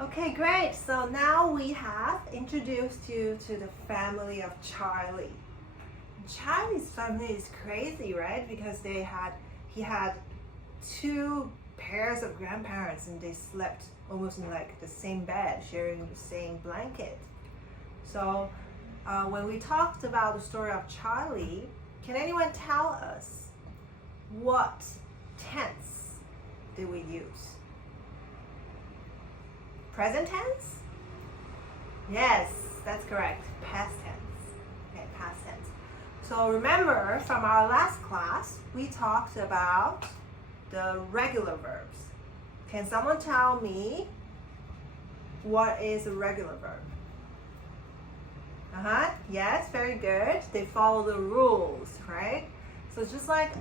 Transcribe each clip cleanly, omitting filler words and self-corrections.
Okay, great. So now we have introduced you to the family of Charlie. Charlie's family is crazy, right? Because he had two pairs of grandparents and they slept almost in like the same bed, sharing the same blanket. So when we talked about the story of Charlie, can anyone tell us what tense did we use? Present tense? Yes, that's correct. Past tense. Okay, past tense. So remember from our last class, we talked about the regular verbs. Can someone tell me what is a regular verb? Yes, very good. They follow the rules, right? So just like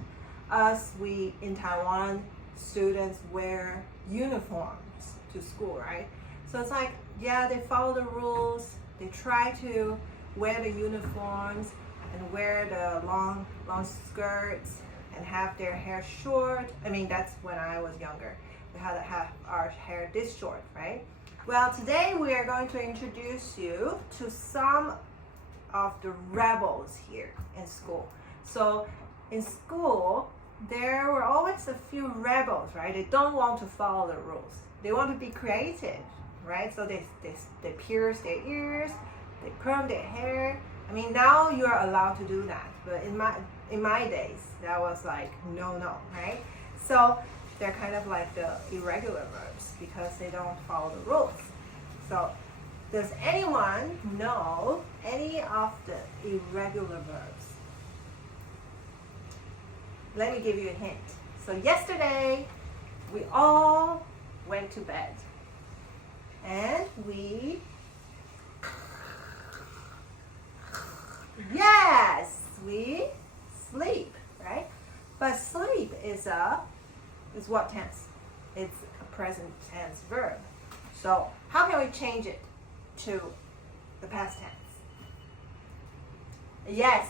us, we in Taiwan, students wear uniforms to school, right? So it's like, yeah, they follow the rules. They try to wear the uniforms and wear the long skirts and have their hair short. I mean, that's when I was younger. We had to have our hair this short, right? Well, today we are going to introduce you to some of the rebels here in school. So in school, there were always a few rebels, right? They don't want to follow the rules. They want to be creative, right? So they pierce their ears, they perm their hair. I mean, now you are allowed to do that, but in my days, that was like no, right? So they're kind of like the irregular verbs because they don't follow the rules. So does anyone know any of the irregular verbs? Let me give you a hint. So yesterday, we all went to bed and we sleep, right? But sleep is what tense? It's a present tense verb. So how can we change it to the past tense? Yes,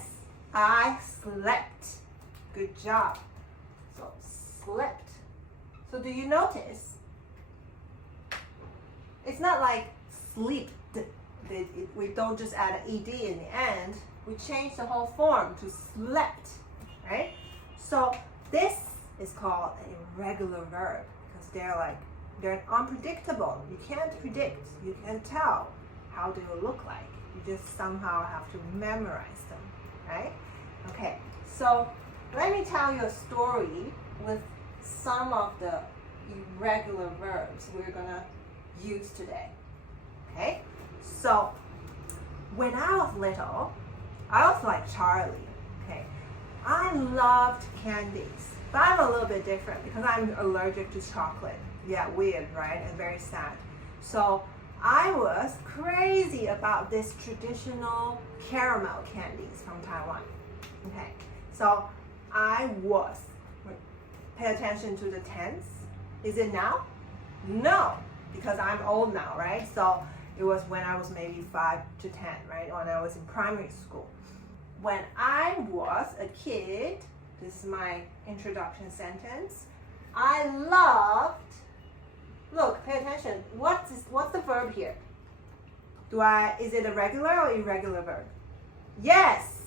I slept. Good job. So slept. So do you notice? It's not like sleep. We don't just add an ed in the end. We change the whole form to slept, right? So this is called an irregular verb because they're unpredictable. You can't predict. You can't tell how they will look like. You just somehow have to memorize them, right? Okay, so let me tell you a story with some of the irregular verbs we're gonna use today. Okay, so when I was little, I was like Charlie. Okay, I loved candies, but I'm a little bit different because I'm allergic to chocolate. Yeah, weird, right? And very sad. So I was crazy about this traditional caramel candies from Taiwan. Okay, so I was. Pay attention to the tense. Is it now? No, because I'm old now, right? So it was when I was maybe 5 to 10, right? When I was in primary school. When I was a kid, this is my introduction sentence, I loved, look, pay attention. What's the verb here? Is it a regular or irregular verb? Yes,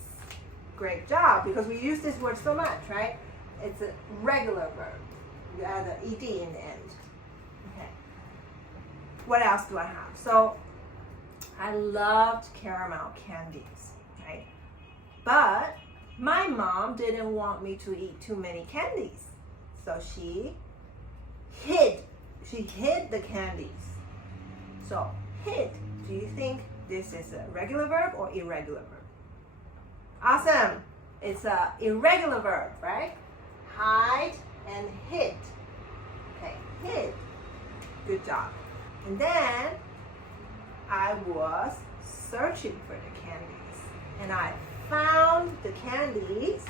great job, because we use this word so much, right? It's a regular verb. You add an ed in the end. Okay. What else do I have? So I loved caramel candies, right? But my mom didn't want me to eat too many candies. So she hid the candies. So hid, do you think this is a regular verb or irregular verb? Awesome. It's a irregular verb, right? Hide and hid. Okay, hid. Good job. And then I was searching for the candies. And I found the candies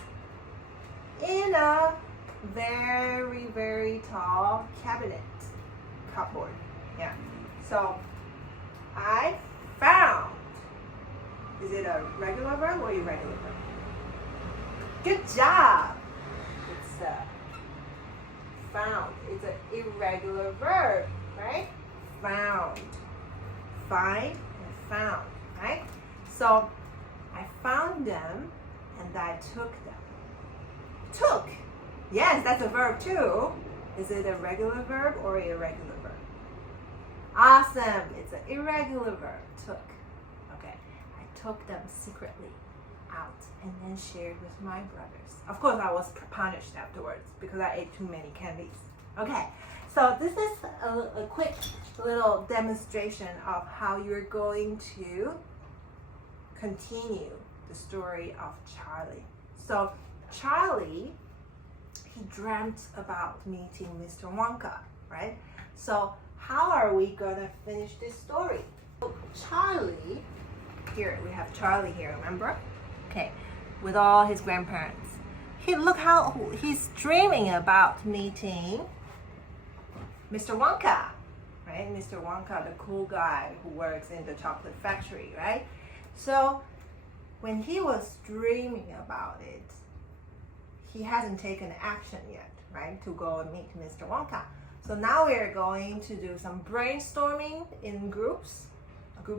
in a very, very tall cupboard. Yeah. So I found. Is it a regular verb or irregular verb? Good job. It's found. It's an irregular verb, right? Found. find and found, right? So I found them and I took them. Took. Yes, that's a verb too. Is it a regular verb or an irregular verb? Awesome. It's an irregular verb. Took. Okay. I took them secretly out and then shared with my brothers. Of course, I was punished afterwards because I ate too many candies. Okay. So this is a quick little demonstration of how you're going to continue the story of Charlie. So Charlie, he dreamt about meeting Mr. Wonka, right? So how are we gonna finish this story? So Charlie, here we have Charlie here, remember? Okay, with all his grandparents. Look how he's dreaming about meeting Mr. Wonka, right? Mr. Wonka, the cool guy who works in the chocolate factory, right? So when he was dreaming about it, he hasn't taken action yet, right? To go and meet Mr. Wonka. So now we're going to do some brainstorming in groups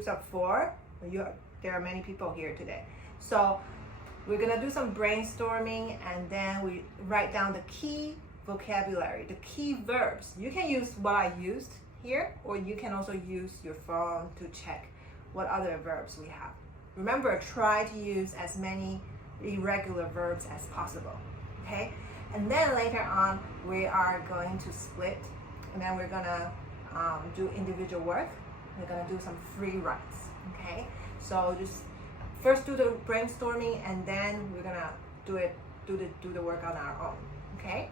of 4. There are many people here today. So we're gonna do some brainstorming and then we write down the key vocabulary, the key verbs. You can use what I used here, or you can also use your phone to check what other verbs we have. Remember, try to use as many irregular verbs as possible, okay? And then later on, we are going to split, and then we're gonna do individual work. We're gonna do some free writes, okay? So just first do the brainstorming, and then we're gonna do the work on our own, okay?